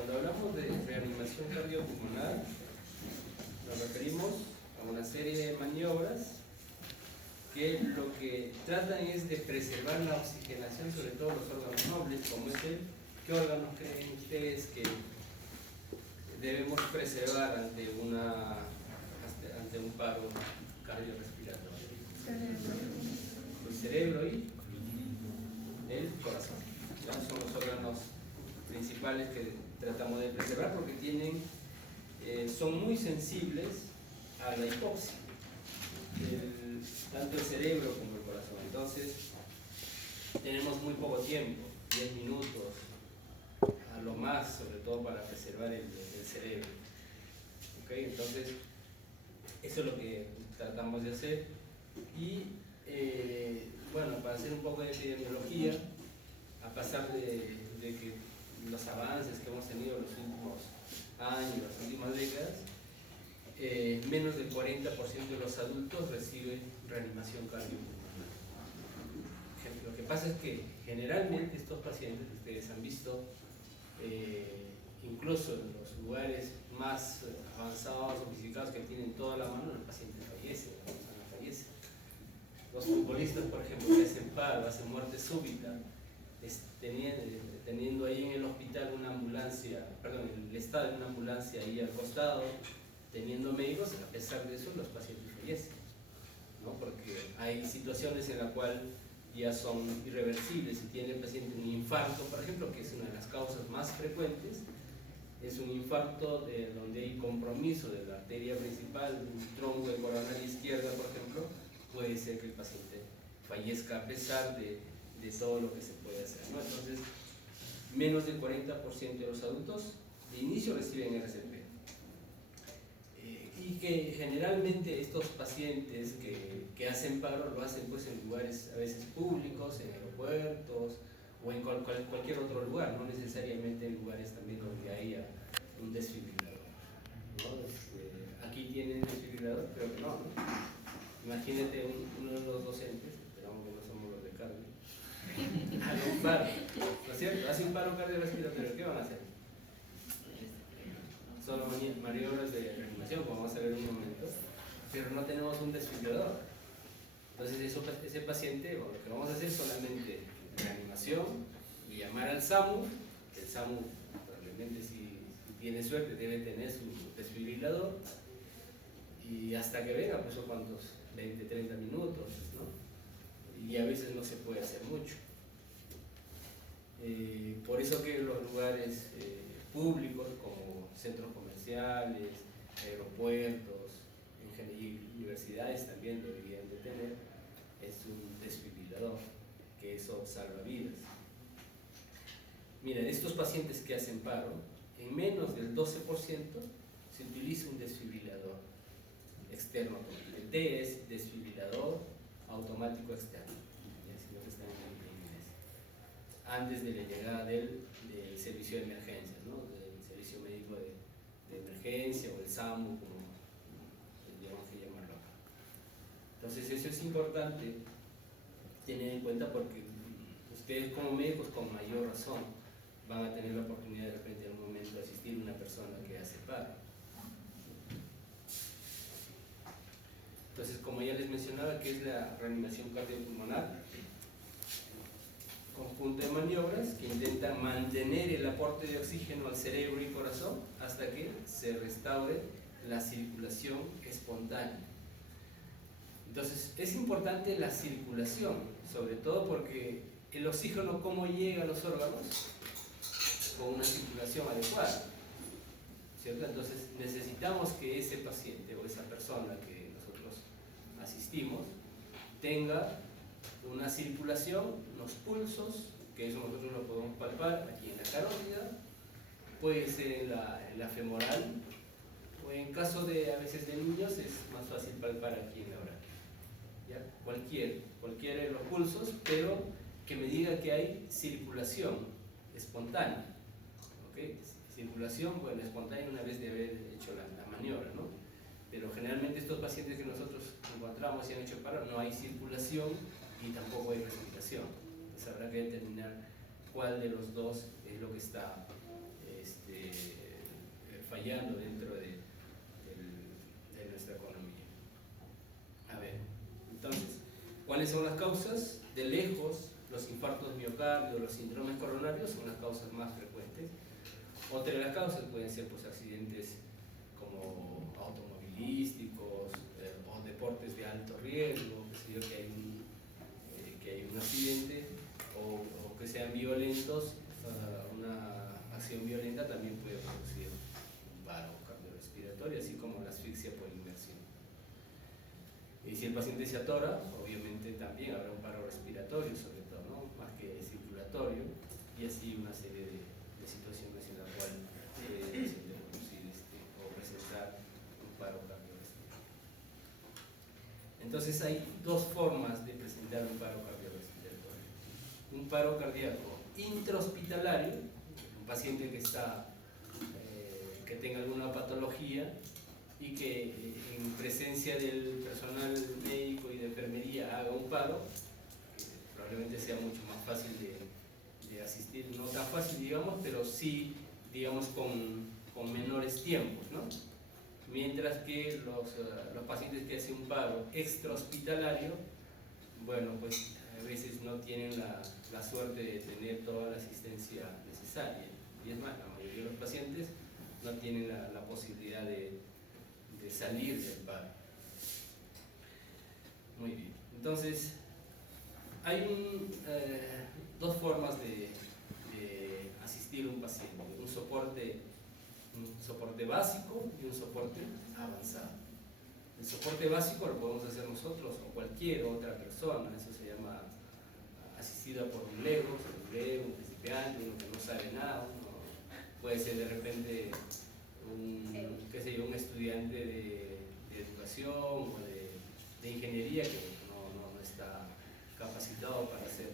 Cuando hablamos de reanimación cardiopulmonar, nos referimos a una serie de maniobras que lo que tratan es de preservar la oxigenación, sobre todo los órganos nobles, como es el. ¿Qué órganos creen ustedes que debemos preservar ante un paro cardiorrespiratorio? El cerebro y el corazón. ¿Ya? Son los órganos principales que tratamos de preservar porque son muy sensibles a la hipoxia, tanto el cerebro como el corazón. Entonces, tenemos muy poco tiempo, 10 minutos a lo más, sobre todo para preservar el cerebro. ¿Okay? Entonces, eso es lo que tratamos de hacer. Y bueno, para hacer un poco de epidemiología, a pesar de que los avances que hemos tenido en los últimos años, las últimas décadas, menos del 40% de los adultos reciben reanimación cardiopulmonar. Lo que pasa es que generalmente estos pacientes, ustedes han visto, incluso en los lugares más avanzados, sofisticados que tienen toda la mano, el paciente fallece, la persona fallece. Los futbolistas, por ejemplo, que hacen paro, hacen muerte súbita, teniendo ahí en el hospital una ambulancia, perdón, en el estadio una ambulancia ahí al costado, teniendo médicos, a pesar de eso los pacientes fallecen, ¿no? Porque hay situaciones en las cuales ya son irreversibles. Si tiene el paciente un infarto, por ejemplo, que es una de las causas más frecuentes, es un infarto donde hay compromiso de la arteria principal, un tronco de coronaria izquierda, por ejemplo, puede ser que el paciente fallezca a pesar de todo lo que se puede hacer, ¿no? Entonces, menos del 40% de los adultos de inicio reciben RCP. Y que generalmente estos pacientes que hacen paro lo hacen pues en lugares a veces públicos, en aeropuertos o en cualquier otro lugar, no necesariamente en lugares también donde haya un desfibrilador, ¿no? Aquí tienen desfibrilador, pero que no, ¿no? Imagínate uno de los docentes, esperamos que no somos los de cardio, hace un paro, ¿no es cierto? Hace un paro cardiorrespiratorio, ¿qué van a hacer? Solo maniobras de reanimación, como vamos a ver en un momento, pero no tenemos un desfibrilador. Entonces ese paciente, bueno, lo que vamos a hacer es solamente reanimación y llamar al SAMU, que el SAMU probablemente si tiene suerte debe tener su desfibrilador, y hasta que venga, pues son cuantos, 20, 30 minutos, ¿no? Y a veces no se puede hacer mucho. Por eso que los lugares públicos como centros comerciales, aeropuertos, y universidades también deberían de tener un desfibrilador, que eso salva vidas. Miren, estos pacientes que hacen paro, en menos del 12% se utiliza un desfibrilador externo. El D es desfibrilador automático externo, sino que está en inglés, antes de la llegada del servicio de emergencia, ¿no? Del servicio médico de emergencia o el SAMU, como tendríamos que llamarlo acá. Entonces eso es importante tener en cuenta porque ustedes como médicos con mayor razón van a tener la oportunidad de repente en un momento de asistir a una persona que hace paro. Entonces, como ya les mencionaba, ¿qué es la reanimación cardiopulmonar? Conjunto de maniobras que intentan mantener el aporte de oxígeno al cerebro y corazón hasta que se restaure la circulación espontánea. Entonces, es importante la circulación, sobre todo porque el oxígeno, ¿cómo llega a los órganos? Con una circulación adecuada, ¿cierto? Entonces, necesitamos que ese paciente o esa persona que nosotros asistimos tenga una circulación, unos pulsos, que eso nosotros lo podemos palpar aquí en la carótida, puede ser en la femoral, o en caso de a veces de niños es más fácil palpar aquí en la oral. ¿Ya? Cualquiera de los pulsos, pero que me diga que hay circulación espontánea. ¿Okay? Circulación, bueno, espontánea una vez de haber hecho la maniobra, ¿no? Pero generalmente estos pacientes que nosotros encontramos y han hecho paro, no hay circulación y tampoco hay respiración. Entonces habrá que determinar cuál de los dos es lo que está fallando dentro de nuestra economía. A ver, entonces, ¿cuáles son las causas? De lejos, los infartos de miocardio, los síndromes coronarios son las causas más frecuentes. Otra de las causas pueden ser pues, accidentes como automovilísticos o deportes de alto riesgo, que hay un accidente o que sean violentos. Una acción violenta también puede producir un paro cardiorrespiratorio, así como la asfixia por inmersión. Y si el paciente se atora, obviamente también habrá un paro respiratorio, sobre todo, ¿no? Más que circulatorio, y así una serie de situaciones en las cuales se puede producir o presentar un paro cardiorrespiratorio. Entonces hay dos formas de presentar un paro cardiorrespiratorio. Un paro cardíaco intrahospitalario, un paciente que tenga alguna patología y que en presencia del personal médico y de enfermería haga un paro, probablemente sea mucho más fácil de asistir, no tan fácil digamos, pero sí digamos con menores tiempos, ¿no? Mientras que los pacientes que hacen un paro extrahospitalario, bueno, pues a veces no tienen la suerte de tener toda la asistencia necesaria, y es más, la mayoría de los pacientes no tienen la posibilidad de salir del paro. Muy bien, entonces hay dos formas de asistir a un paciente, un soporte básico y un soporte avanzado. El soporte básico lo podemos hacer nosotros o cualquier otra persona, eso se llama asistida por un lego, un principiante, uno que no sabe nada, puede ser de repente un estudiante de educación o de ingeniería que no está capacitado para hacer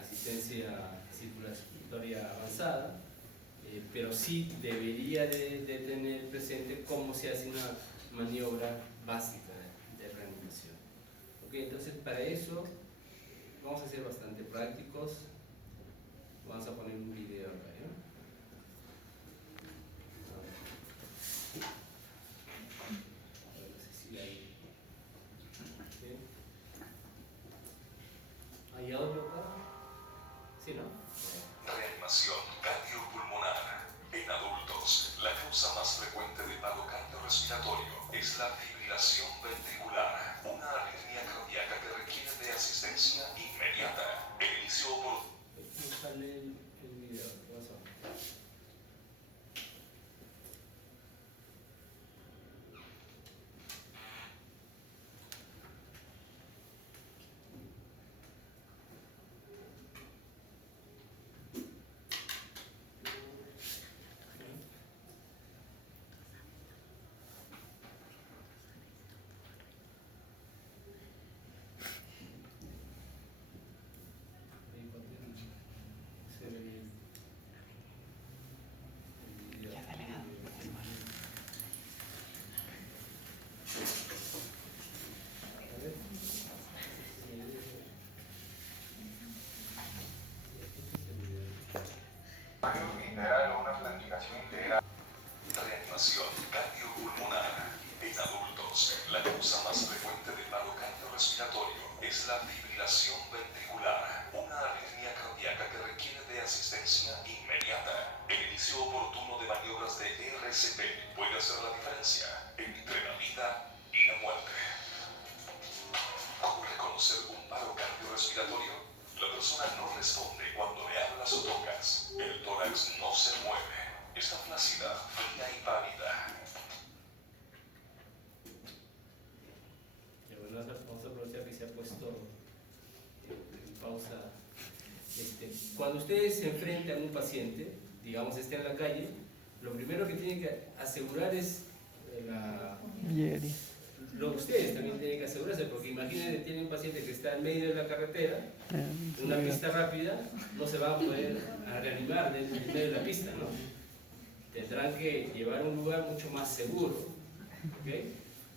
asistencia circulatoria avanzada, pero sí debería de tener presente cómo se hace una maniobra básica de reanimación. ¿Okay? Entonces para eso vamos a ser bastante prácticos. Vamos a poner un video acá, ¿no? ¿Hay audio acá? ¿Sí, no? Reanimación cardiopulmonar. En adultos, la causa más frecuente de paro cardiorrespiratorio es la fibrilación ventricular, una arritmia cardíaca que requiere de asistencia inmediata. El inicio oportuno. Sale el video, ¿qué pasó? Reanimación cardiopulmonar. En adultos, la causa más frecuente de paro cardiorrespiratorio es la fibrilación ventricular, una arritmia cardíaca que requiere de asistencia inmediata. El inicio oportuno de maniobras de RCP puede hacer la diferencia entre la vida y la muerte. ¿Cómo reconocer un paro cardiorrespiratorio? La persona no responde cuando le hablas o tocas. El tórax no se mueve. Está flácida, fría y pálida. Vamos a aprovechar que se ha puesto en pausa. Cuando ustedes se enfrentan a un paciente, digamos esté en la calle, lo primero que tienen que asegurar es lo que ustedes también tienen que asegurarse, porque imagínense, tienen un paciente que está en medio de la carretera, en una pista rápida, no se va a poder reanimar en medio de la pista, ¿no? Tendrán que llevar a un lugar mucho más seguro, ¿okay?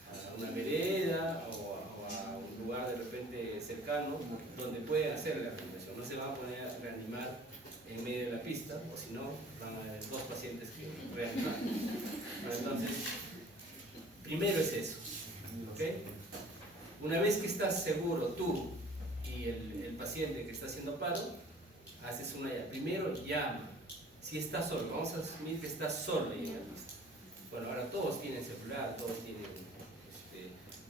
A una vereda o a un lugar de repente cercano donde pueden hacer la reanimación. No se van a poner a reanimar en medio de la pista, o si no, van a haber 2 pacientes que reaniman. Bueno, entonces, primero es eso, ¿ok? Una vez que estás seguro tú y el paciente que está haciendo paro, haces una llamada. Primero llama. Si estás solo, vamos a asumir que estás solo en la pista. Bueno, ahora todos tienen celular, todos tienen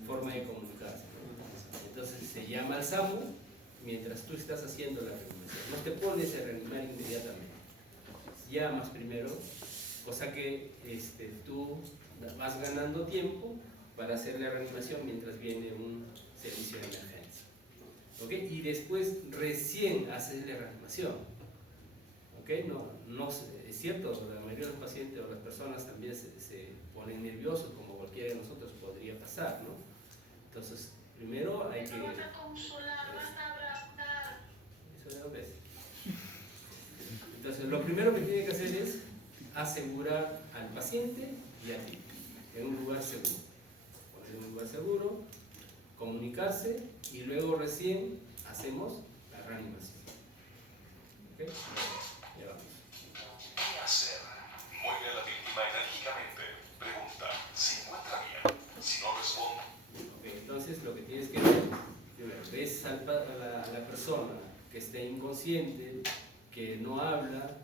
forma de comunicarse, ¿no? Entonces se llama al SAMU mientras tú estás haciendo la reanimación. No te pones a reanimar inmediatamente. Llamas primero, cosa que tú vas ganando tiempo para hacer la reanimación mientras viene un servicio de emergencia. ¿Ok? Y después recién haces la reanimación. ¿Ok? No, es cierto, la mayoría de los pacientes o las personas también se ponen nerviosos, como cualquiera de nosotros podría pasar, ¿no? Entonces, primero hay que... Eso ya lo ves. Entonces, lo primero que tiene que hacer es asegurar al paciente y a ti en un lugar seguro. Poner en un lugar seguro, comunicarse y luego recién hacemos la reanimación. ¿Ok? Ya vamos. ¿Qué hacer? Mueve a la víctima enérgicamente. Pregunta, ¿se encuentra bien? Si no responde. Okay, entonces lo que tienes que ver, primero, ves a la persona que esté inconsciente, que no habla,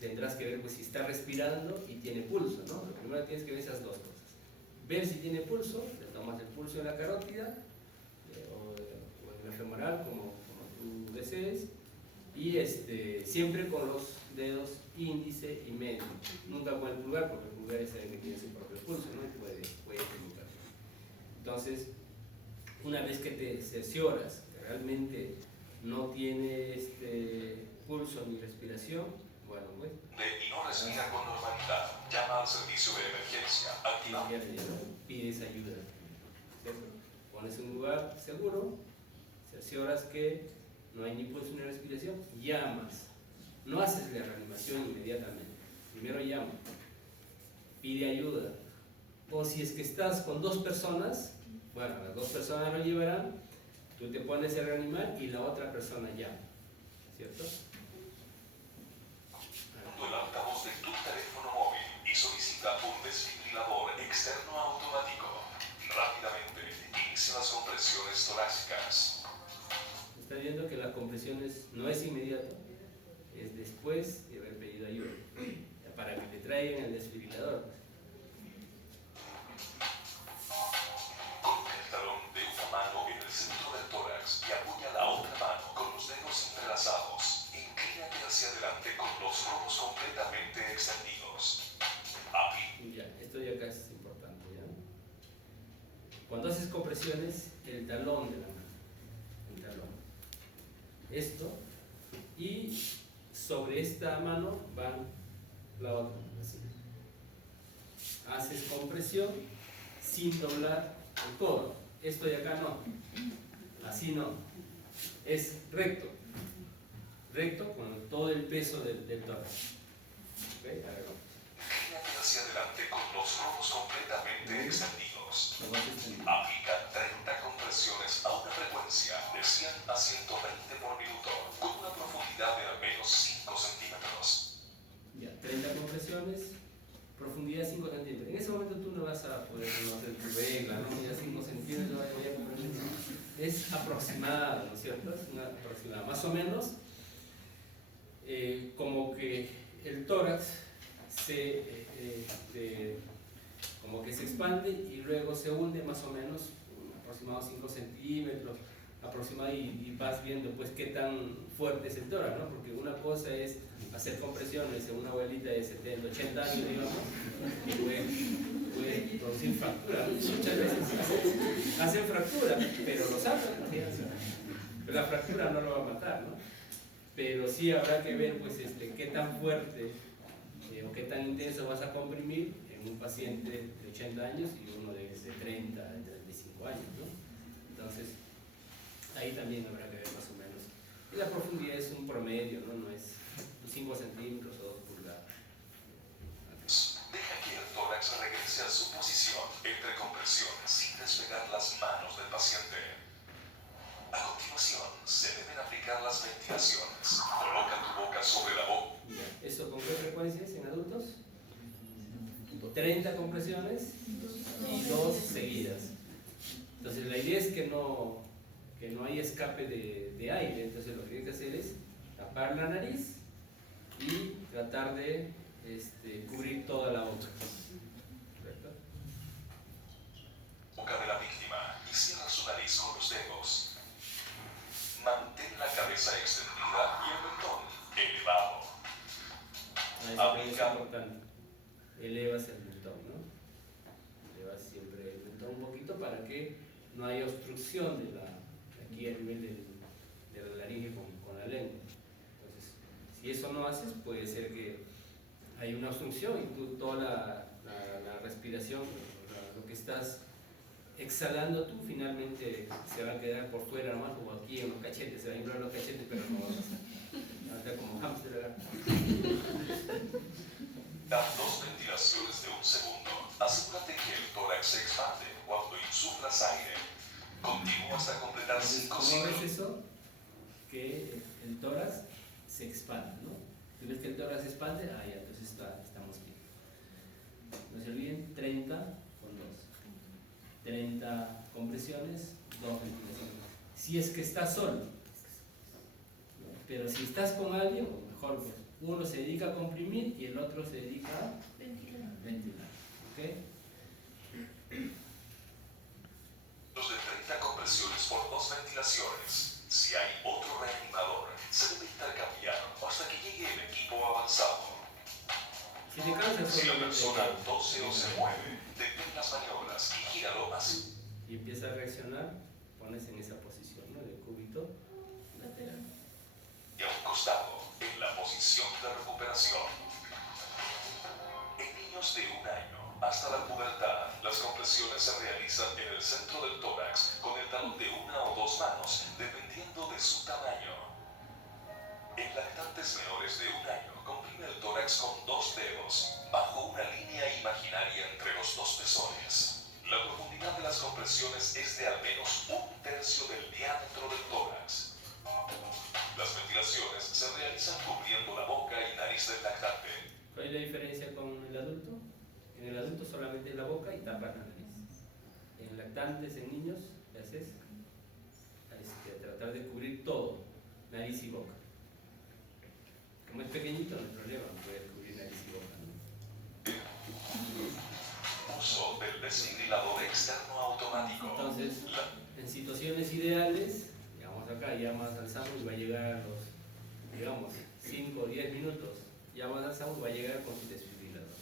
tendrás que ver pues, si está respirando y tiene pulso, ¿no? Lo primero tienes que ver esas 2 cosas. Ver si tiene pulso, le tomas el pulso en la carótida o en la femoral, como tú desees, y siempre con los dedos índice y medio, nunca con el pulgar, porque el pulgar es el que tiene su propio pulso, ¿no? Y puede equivocar. Entonces, una vez que te cercioras que realmente no tiene pulso ni respiración, bueno, pues Y no respira con normalidad. Llama al servicio de emergencia. Activa. pides ayuda, ¿cierto? Pones un lugar seguro, cercioras que no hay ni pulso ni respiración, llamas. No haces la reanimación inmediatamente. Primero llama, pide ayuda. O si es que estás con 2 personas, bueno, las 2 personas lo llevarán, tú te pones a reanimar y la otra persona llama, ¿cierto? El altavoz de tu teléfono móvil y solicita un desfibrilador externo automático. Rápidamente, inicia las compresiones torácicas. Está viendo que las compresiones no es inmediato, es después de haber pedido ayuda, para que te traigan el desfibrilador. Coloca el talón de una mano en el centro del tórax y apoya la otra mano con los dedos entrelazados. Inclínate hacia adelante con los robos completamente extendidos. Ya, esto ya acá es importante, ¿ya? Cuando haces compresiones, el talón de la mano, el talón. Esto, y sobre esta mano van la otra, así. Haces compresión sin doblar el codo. Esto de acá no, así no. Es recto, recto con todo el peso del tórax. ¿Ok? A ver, vamos. Inclínate hacia adelante con los robos completamente extendidos. Lo vas a extender. Aplica 30 compresiones a una frecuencia de 100 a 120 por minuto, con una profundidad de al menos 5 centímetros. Ya, 30 compresiones, profundidad 5 centímetros. En ese momento tú no vas a poder conocer tu regla, ¿no? Ya 5 centímetros, es aproximada, ¿no es cierto? Es una aproximada, más o menos, como que el tórax como que se expande y luego se hunde más o menos, aproximadamente 5 centímetros, aproximado, y vas viendo pues qué tan fuerte es el tórax, ¿no? Porque una cosa es hacer compresiones en una abuelita de 70, 80 años, digamos, que puede producir fractura. Muchas veces hacen fractura, pero lo sacan, ¿no? Pero la fractura no lo va a matar, ¿no? Pero sí habrá que ver pues qué tan fuerte o qué tan intenso vas a comprimir en un paciente de 80 años y uno de 30, de 35 años, ¿no? Entonces, ahí también habrá que ver más o menos. Y la profundidad es un promedio, ¿no? No es 5 centímetros o 2 pulgadas. Deja que el tórax regrese a su posición entre compresiones sin despegar las manos del paciente. A continuación, se deben aplicar las ventilaciones. Coloca tu boca ponga sobre la boca. Ya. ¿Eso con qué frecuencia es en adultos? 30 compresiones y 2 seguidas. Entonces la idea es que no haya escape de aire. Entonces lo que hay que hacer es tapar la nariz y tratar de cubrir toda la boca. ¿Correcto? Boca de la víctima y cierra su nariz con los dedos. Mantén la cabeza extendida y el mentón elevado. Eso es importante. Elevas el mentón, ¿no? Elevas siempre el mentón un poquito para que no haya obstrucción aquí a nivel de la laringe con la lengua. Entonces, si eso no haces, puede ser que hay una obstrucción y toda la respiración, lo que estás exhalando tú, finalmente se va a quedar por fuera nomás, como aquí en los cachetes, se va a inflar los cachetes, pero no va a pasar. Acá como hámster acá. Da 2 ventilaciones de 1 segundo. Asegúrate que el tórax se expande cuando insuflas aire. Continúa hasta completar 5 ¿Cómo ciclos. ves eso? Que el tórax se expande, ¿no? Si ves que el tórax se expande, ya, entonces estamos bien. No se olviden, 30 con 2. 30 compresiones, 2 ventilaciones. Si es que estás solo, ¿no? Pero si estás con alguien, mejor, pues, uno se dedica a comprimir y el otro se dedica a ventilar. ¿Ok? Los de 30 compresiones por 2 ventilaciones. Si hay otro reanimador, se debe intercambiar hasta que llegue el equipo avanzado. Si te cansas, Si la solamente persona tose o se mueve, detén las maniobras y gíralo así. y empieza a reaccionar, pones en esa posición, ¿no? De cúbito lateral. Y a un costado, en la posición de recuperación. En niños de 1 año hasta la pubertad, las compresiones se realizan en el centro del tórax con el talón de 1 o 2 manos, dependiendo de su tamaño. En lactantes menores de 1 año, comprime el tórax con 2 dedos, bajo una línea imaginaria entre los 2 pezones. La profundidad de las compresiones es de al menos 1/3 del diámetro del tórax. Las ventilaciones se realizan cubriendo la boca y nariz del lactante. ¿Cuál es la diferencia con el adulto? En el adulto solamente es la boca y tapas la nariz. En lactantes, en niños, ¿qué haces? Tratar de cubrir todo, nariz y boca. Como es pequeñito, no hay problema, puedes cubrir nariz y boca, ¿no? Uso del desfibrilador externo automático. Entonces, en situaciones ideales, digamos acá, ya más alzamos y va a llegar a los, digamos, 5 o 10 minutos, ya más alzamos, va a llegar con su desfibrilador.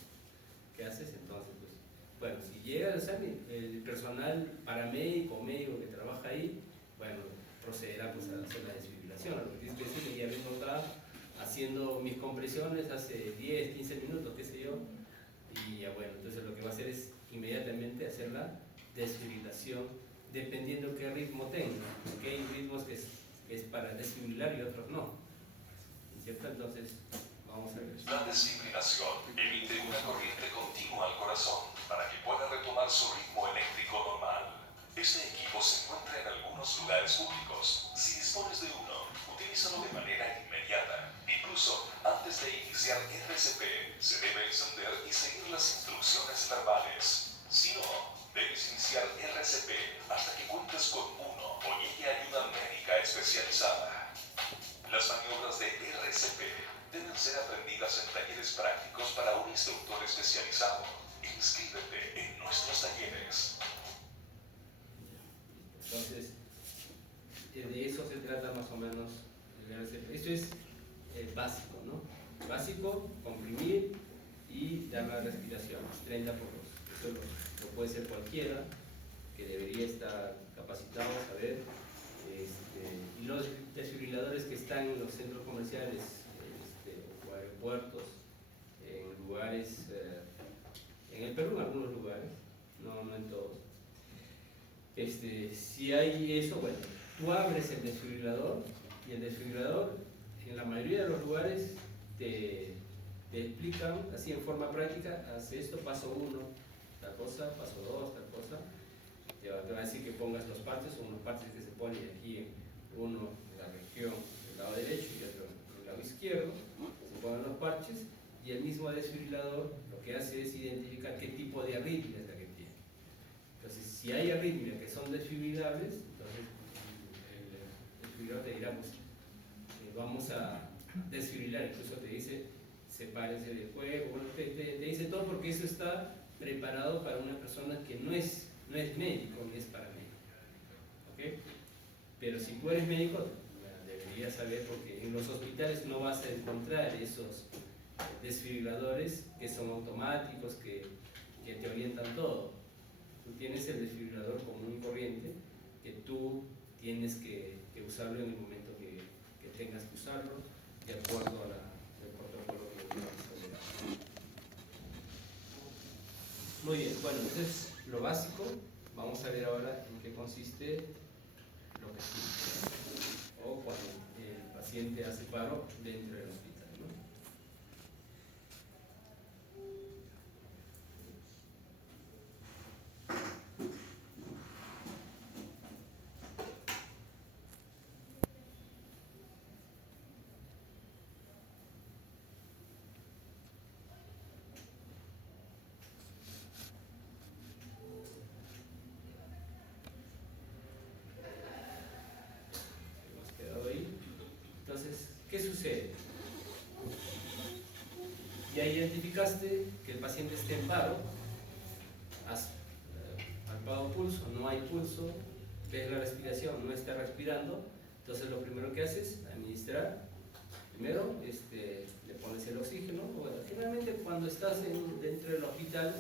¿Qué haces entonces? Pues, bueno, si llega el personal paramédico, médico que trabaja ahí, bueno, procederá pues a hacer la desfibrilación. Lo que tienes que decir es que ya vengo acá haciendo mis compresiones hace 10, 15 minutos, qué sé yo, y ya bueno, entonces lo que va a hacer es inmediatamente hacer la desfibrilación dependiendo qué ritmo tenga, porque hay ritmos que es para desfibrilar y otros no, ¿cierto? Entonces vamos a ver. La desfibrilación emite una corriente continua al corazón para que pueda retomar su ritmo eléctrico normal. Este equipo se encuentra en algunos lugares públicos. Si dispones de uno, utilízalo de manera inmediata. Incluso antes de iniciar RCP, se debe encender y seguir las instrucciones verbales. Si no, debes iniciar RCP hasta que cuentes con uno o llegue ayuda médica especializada. Las maniobras de RCP deben ser aprendidas en talleres prácticos para un instructor especializado. Inscríbete en nuestros talleres. Entonces, de eso se trata más o menos el RCP. Esto es básico, ¿no? Básico, comprimir y dar la respiración, 30 por 2. Eso lo puede ser cualquiera que debería estar capacitado a saber. Y los desfibriladores que están en los centros comerciales o aeropuertos, en lugares, en el Perú en algunos lugares, no en todos. Si hay eso, bueno, tú abres el desfibrilador y el desfibrilador en la mayoría de los lugares te explican así en forma práctica, haz esto, paso 1, tal cosa, paso 2, tal cosa. Te van a decir que pongas dos partes, o unos partes que se ponen aquí, uno en la región del lado derecho y otro en la lado izquierdo, se ponen los parches y el mismo desfibrilador lo que hace es identificar qué tipo de arritmia es la que tiene. Entonces, si hay arritmias que son desfibrilables, entonces el desfibrilador te dirá, pues, vamos a desfibrilar, incluso te dice, sepárense del cuerpo, bueno, te dice todo porque eso está preparado para una persona que no es médico ni es paramédico. ¿Okay? Pero si tú eres médico, bueno, deberías saber, porque en los hospitales no vas a encontrar esos desfibriladores que son automáticos, que te orientan todo. Tú tienes el desfibrilador común y corriente, que tú tienes que usarlo en el momento que tengas que usarlo, de acuerdo al protocolo que vamos a ver. Muy bien, bueno, entonces lo básico, vamos a ver ahora en qué consiste lo que sigue, o cuando el paciente hace paro dentro del hospital, ¿no? Hemos quedado ahí. Entonces, ¿qué sucede? Ya identificaste que el paciente está en paro, has palpado pulso, no hay pulso, ves la respiración, no está respirando, entonces lo primero que haces es administrar. Primero le pones el oxígeno. Bueno, generalmente cuando estás dentro del hospital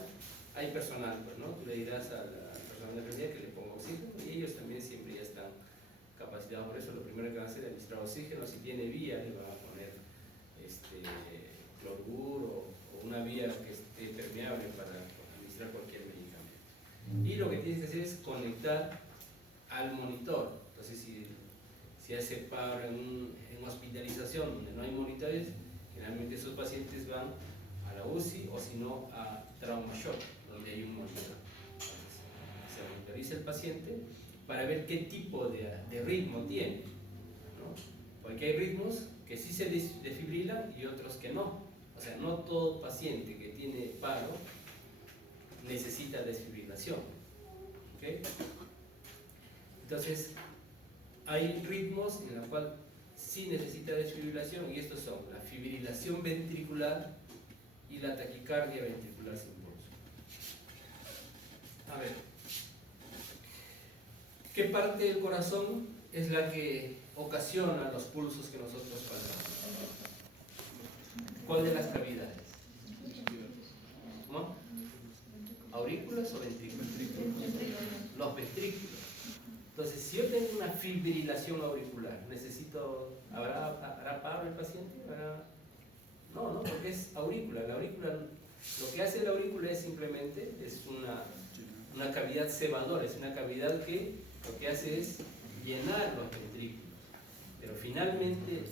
hay personal, pues, ¿no? Tú le dirás al personal de enfermería que le ponga oxígeno y ellos también siempre ya están capacitados por eso. Lo primero que van a hacer es administrar oxígeno. Si tiene vía, le van a poner cloruro o una vía que esté permeable para administrar cualquier medicamento. Y lo que tienes que hacer es conectar al monitor. Entonces, si hace paro en hospitalización donde no hay monitores, generalmente esos pacientes van a la UCI o si no a trauma shock, donde hay un monitor. Entonces, se monitoriza el paciente para ver qué tipo de ritmo tiene, ¿no? Porque hay ritmos que sí se desfibrilan y otros que no. O sea, no todo paciente que tiene paro necesita desfibrilación. ¿Okay? Entonces, hay ritmos en los cuales sí necesita desfibrilación y estos son la fibrilación ventricular y la taquicardia ventricular sin pulso. A ver, ¿qué parte del corazón es la que ocasiona los pulsos que nosotros palpamos? ¿Cuál de las cavidades? ¿No? ¿Aurículas o ventrículos? Los ventrículos. Entonces, si yo tengo una fibrilación auricular, ¿hará paro el paciente? No, porque es aurícula. La aurícula, lo que hace la aurícula es simplemente una cavidad cebadora, es una cavidad que lo que hace es llenar los ventrículos. Pero finalmente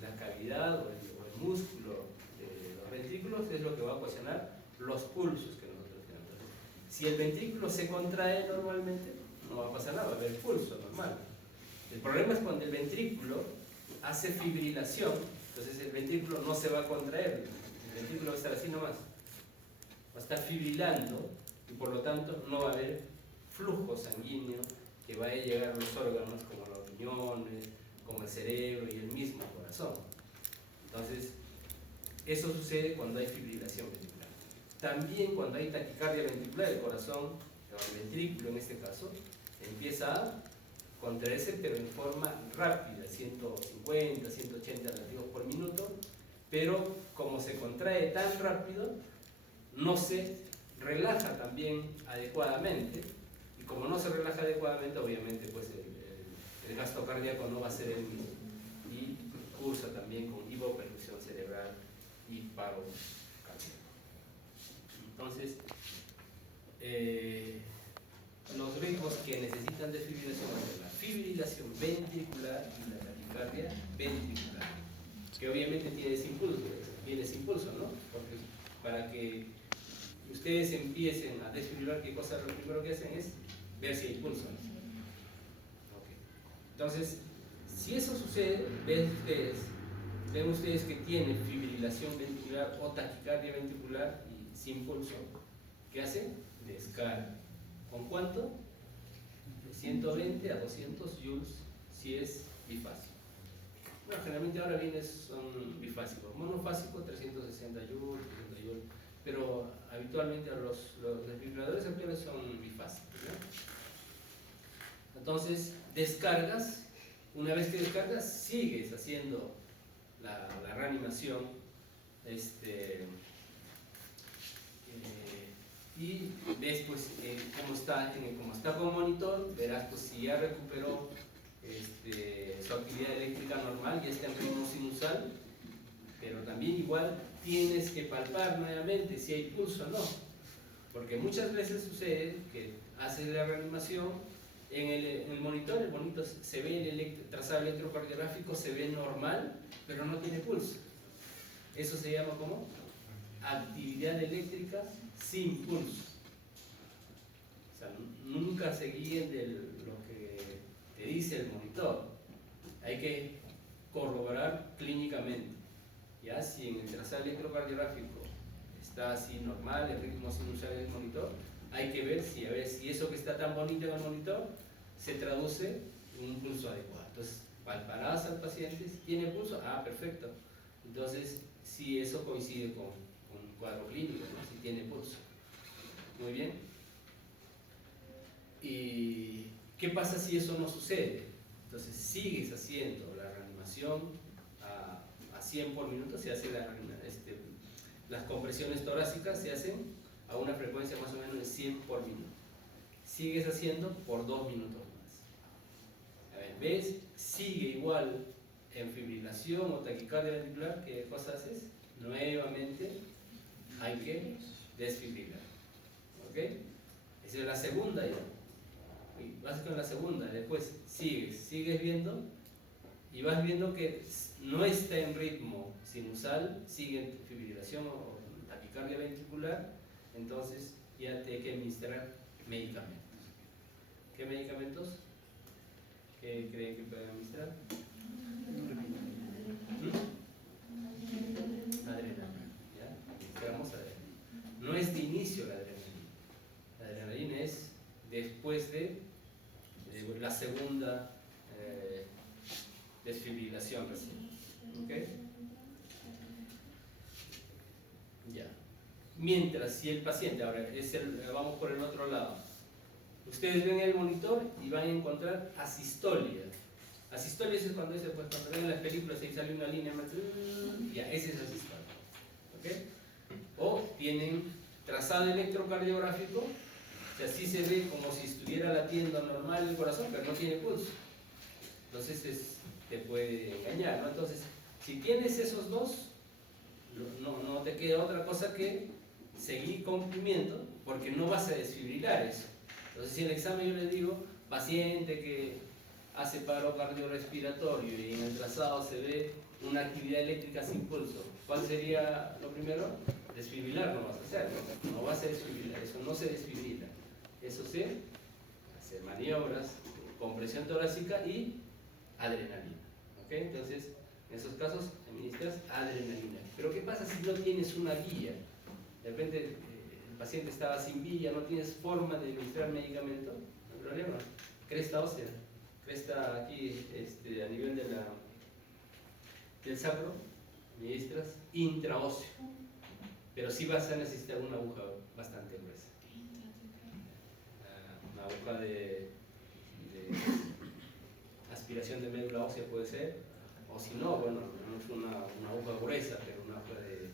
la cavidad o el músculo de los ventrículos es lo que va a ocasionar los pulsos que nosotros tenemos. Entonces, si el ventrículo se contrae normalmente, no va a pasar nada, va a haber pulso normal. El problema es cuando el ventrículo hace fibrilación, entonces el ventrículo no se va a contraer, el ventrículo va a estar así nomás, va a estar fibrilando y por lo tanto no va a haber flujo sanguíneo que vaya a llegar a los órganos como los riñones, como el cerebro y el mismo corazón. Entonces, eso sucede cuando hay fibrilación ventricular. También cuando hay taquicardia ventricular, el corazón, el ventrículo en este caso, empieza a contraerse, pero en forma rápida, 150, 180 latidos por minuto, pero como se contrae tan rápido, no se relaja también adecuadamente, y como no se relaja adecuadamente, obviamente pues el gasto cardíaco no va a ser el mismo, y cursa también con hipoperfusión cerebral y paro cardíaco. Entonces, los ritmos que necesitan desfibrilación son la fibrilación ventricular y la taquicardia ventricular, que obviamente viene sin pulso, ¿no? Porque para que ustedes empiecen a desfibrilar, ¿qué cosa? Lo primero que hacen es ver si hay pulso. Okay. Entonces, si eso sucede, ven ustedes ven ustedes que tiene fibrilación ventricular o taquicardia ventricular y sin pulso, ¿qué hace? Descarga. ¿Con cuánto? De 120 a 200 joules si es bifásico. Bueno, generalmente ahora son bifásicos. Monofásico 360 joules, 300 joules, pero habitualmente los desfibriladores actuales son bifásicos, ¿no? Entonces, descargas. Una vez que descargas, sigues haciendo la reanimación, y ves pues cómo está con monitor, verás pues si ya recuperó su actividad eléctrica normal, ya está en ritmo sinusal, pero también igual tienes que palpar nuevamente si hay pulso o no, porque muchas veces sucede que haces la reanimación. En el monitor se ve el trazado electrocardiográfico, se ve normal, pero no tiene pulso. Eso se llama como actividad eléctrica sin pulso. O sea, nunca se guíen de lo que te dice el monitor. Hay que corroborar clínicamente. Ya si en el trazado electrocardiográfico está así normal, el ritmo sinusal del monitor, hay que ver si eso que está tan bonito en el monitor se traduce en un pulso adecuado. Entonces, palparás al paciente, si tiene pulso, perfecto. Entonces, si eso coincide con un cuadro clínico, ¿no? Si tiene pulso. Muy bien. ¿Y qué pasa si eso no sucede? Entonces, sigues haciendo la reanimación a 100 por minuto, se hace las compresiones torácicas se hacen a una frecuencia más o menos de 100 por minuto. Sigues haciendo por 2 minutos más. A ver, ¿ves? Sigue igual en fibrilación o taquicardia ventricular. ¿Qué cosa haces? Nuevamente hay que desfibrilar. ¿Ok? Esa es la segunda ya. Y vas con la segunda. Después sigues viendo y vas viendo que no está en ritmo sinusal, sigue en fibrilación o taquicardia ventricular. Entonces ya te hay que administrar medicamentos. ¿Qué medicamentos? ¿Qué creen que pueden administrar? Adrenalina. ¿Ya? Administramos adrenalina. No es de inicio la adrenalina. La adrenalina es después de la segunda desfibrilación recién. ¿Ok? Ya. Mientras, si el paciente, ahora vamos por el otro lado, ustedes ven el monitor y van a encontrar asistolia. Asistolia es cuando ven las películas y sale una línea más, ya, ese es asistolia. ¿Okay? O tienen trazado electrocardiográfico, o sea, sí se ve como si estuviera latiendo normal el corazón, pero no tiene pulso. Entonces te puede engañar, ¿no? Entonces, si tienes esos dos, no te queda otra cosa que seguir comprimiendo, porque no vas a desfibrilar eso. Entonces, si en el examen yo les digo, paciente que hace paro cardiorrespiratorio y en el trazado se ve una actividad eléctrica sin pulso, ¿cuál sería lo primero? Desfibrilar no vas a hacer, no vas a desfibrilar, eso no se desfibrila. Eso se hace maniobras, compresión torácica y adrenalina. ¿Ok? Entonces, en esos casos administras adrenalina. Pero ¿qué pasa si no tienes una guía? De repente el paciente estaba sin guía, no tienes forma de administrar medicamento, no hay problema. Cresta ósea, cresta aquí a nivel del sacro, administras intraóseo. Pero sí vas a necesitar una aguja bastante gruesa. Una aguja de aspiración de médula ósea puede ser, o si no, bueno, no es una aguja gruesa, pero una aguja de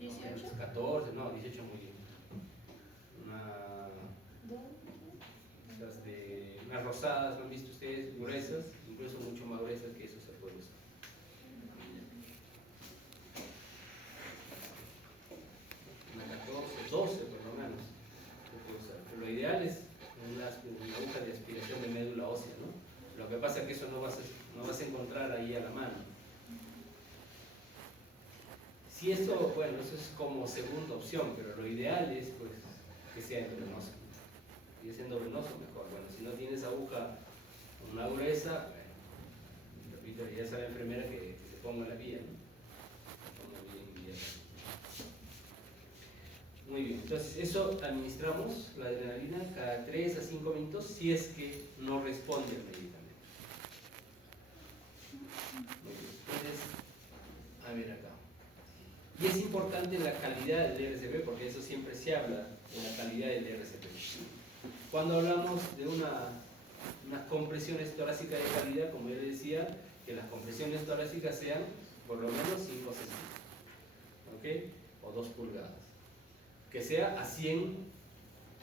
18, 14, no, 18 muy bien. Unas rosadas, ¿no han visto ustedes? Gruesas, incluso mucho más gruesas que eso se puede usar. Una 14, 12 por lo menos se puede usar. Pero lo ideal es una aguja de aspiración de médula ósea, ¿no? Lo que pasa es que eso no vas a encontrar ahí a la mano. Si eso, bueno, eso es como segunda opción, pero lo ideal es pues que sea endovenoso. Si es endovenoso, mejor. Bueno, si no tienes aguja, una gruesa, bueno, ahorita ya sabe la enfermera que se ponga la vía, ¿no? Ponga bien vía. Muy bien, entonces eso administramos la adrenalina cada 3 a 5 minutos si es que no responde al medicamento. Muy bien, entonces, a ver acá. Y es importante la calidad del RCP porque eso siempre se habla de la calidad del RCP. Cuando hablamos de unas compresiones torácicas de calidad, como yo le decía, que las compresiones torácicas sean por lo menos 5 centímetros, ¿ok? O 2 pulgadas. Que sea a 100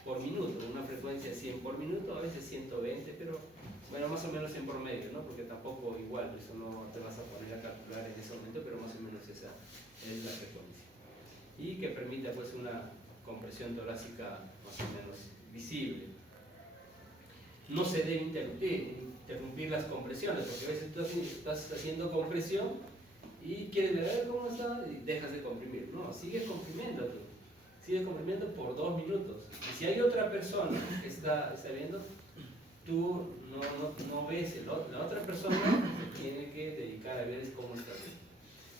por minuto, una frecuencia de 100 por minuto, a veces 120, pero bueno, más o menos en promedio, ¿no? Porque tampoco igual, eso no te vas a poner a calcular en ese momento, pero más o menos esa es la frecuencia. Y que permita pues una compresión torácica más o menos visible. No se debe interrumpir las compresiones, porque a veces tú estás haciendo compresión y quieres ver cómo está y dejas de comprimir. No, sigues comprimiendo tú. Sigues comprimiendo por 2 minutos. Y si hay otra persona que está viendo, tú no ves, la otra persona se tiene que dedicar a ver cómo está haciendo.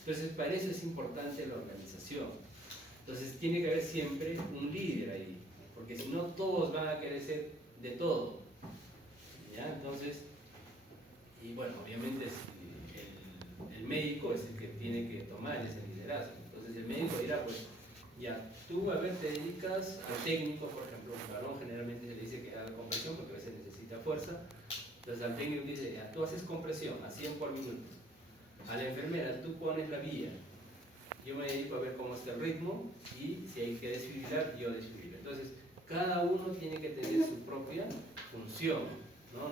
Entonces, para eso es importante la organización. Entonces, tiene que haber siempre un líder ahí, porque si no, todos van a querer ser de todo. ¿Ya? Entonces, y bueno, obviamente el médico es el que tiene que tomar ese liderazgo. Entonces, el médico dirá, pues, ya, tú a ver te dedicas al técnico, por ejemplo, un varón generalmente se le dice que haga compresión porque a veces necesita fuerza. Entonces al técnico dice, ya, tú haces compresión a 100 por minuto. A la enfermera, tú pones la vía. Yo me dedico a ver cómo está el ritmo y si hay que desfibrilar, yo desfibrilo. Entonces, cada uno tiene que tener su propia función, ¿no?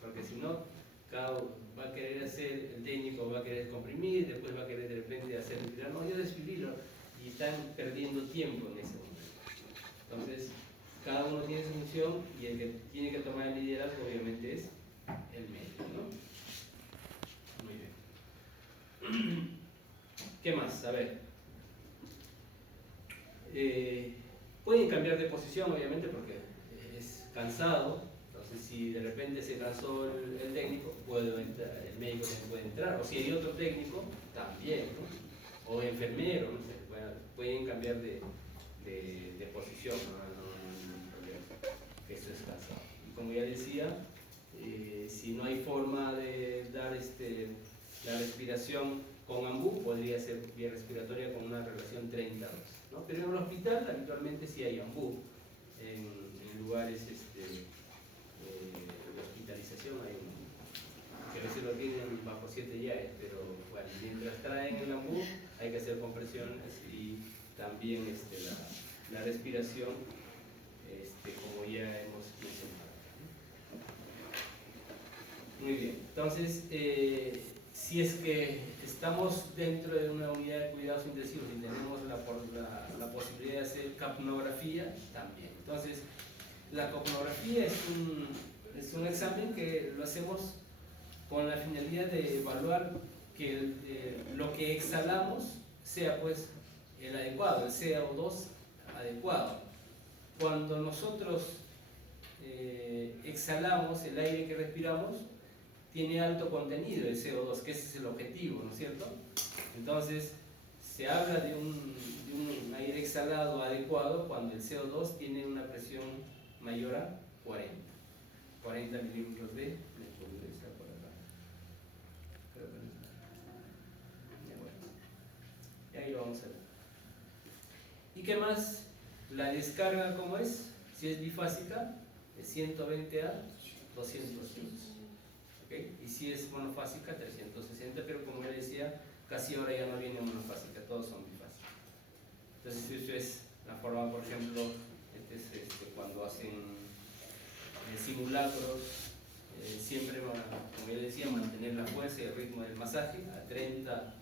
Porque si no, cada uno va a querer hacer, el técnico va a querer comprimir, después va a querer de repente hacer desfibrilar. No, yo desfibrilo. Y están perdiendo tiempo en ese momento. Entonces, cada uno tiene su función y el que tiene que tomar el liderazgo obviamente es el médico, ¿no? Muy bien. ¿Qué más? A ver. Pueden cambiar de posición obviamente porque es cansado. Entonces, si de repente se cansó el técnico, el médico también puede entrar. O si hay otro técnico, también, ¿no? O enfermero, no sé. Pueden cambiar de posición, no hay ningún problema. Eso es cansado. Y como ya decía, si no hay forma de dar la respiración con ambú, podría ser vía respiratoria con una relación 30-2, ¿no? Pero en el hospital habitualmente sí hay ambú. En lugares de hospitalización hay un ambú, que a veces lo tienen bajo 7 llaves, pero bueno, mientras traen el ambú hay que hacer compresiones y también la respiración, como ya hemos mencionado. Muy bien, entonces, si es que estamos dentro de una unidad de cuidados intensivos y tenemos la posibilidad de hacer capnografía, también. Entonces, la capnografía es un examen que lo hacemos con la finalidad de evaluar que lo que exhalamos sea pues el adecuado, el CO2 adecuado. Cuando nosotros exhalamos, el aire que respiramos tiene alto contenido el CO2, que ese es el objetivo, ¿no es cierto? Entonces, se habla de un aire exhalado adecuado cuando el CO2 tiene una presión mayor a 40 milímetros de mercurio. Está por acá. Y ahí lo vamos a ver. ¿Y qué más? La descarga, ¿cómo es? Si es bifásica, es 120 a 215. ¿Okay? Y si es monofásica, 360, pero como ya decía, casi ahora ya no viene monofásica, todos son bifásicos. Entonces, eso es la forma, por ejemplo, cuando hacen simulacros, siempre, como ya decía, mantener la fuerza y el ritmo del masaje a 30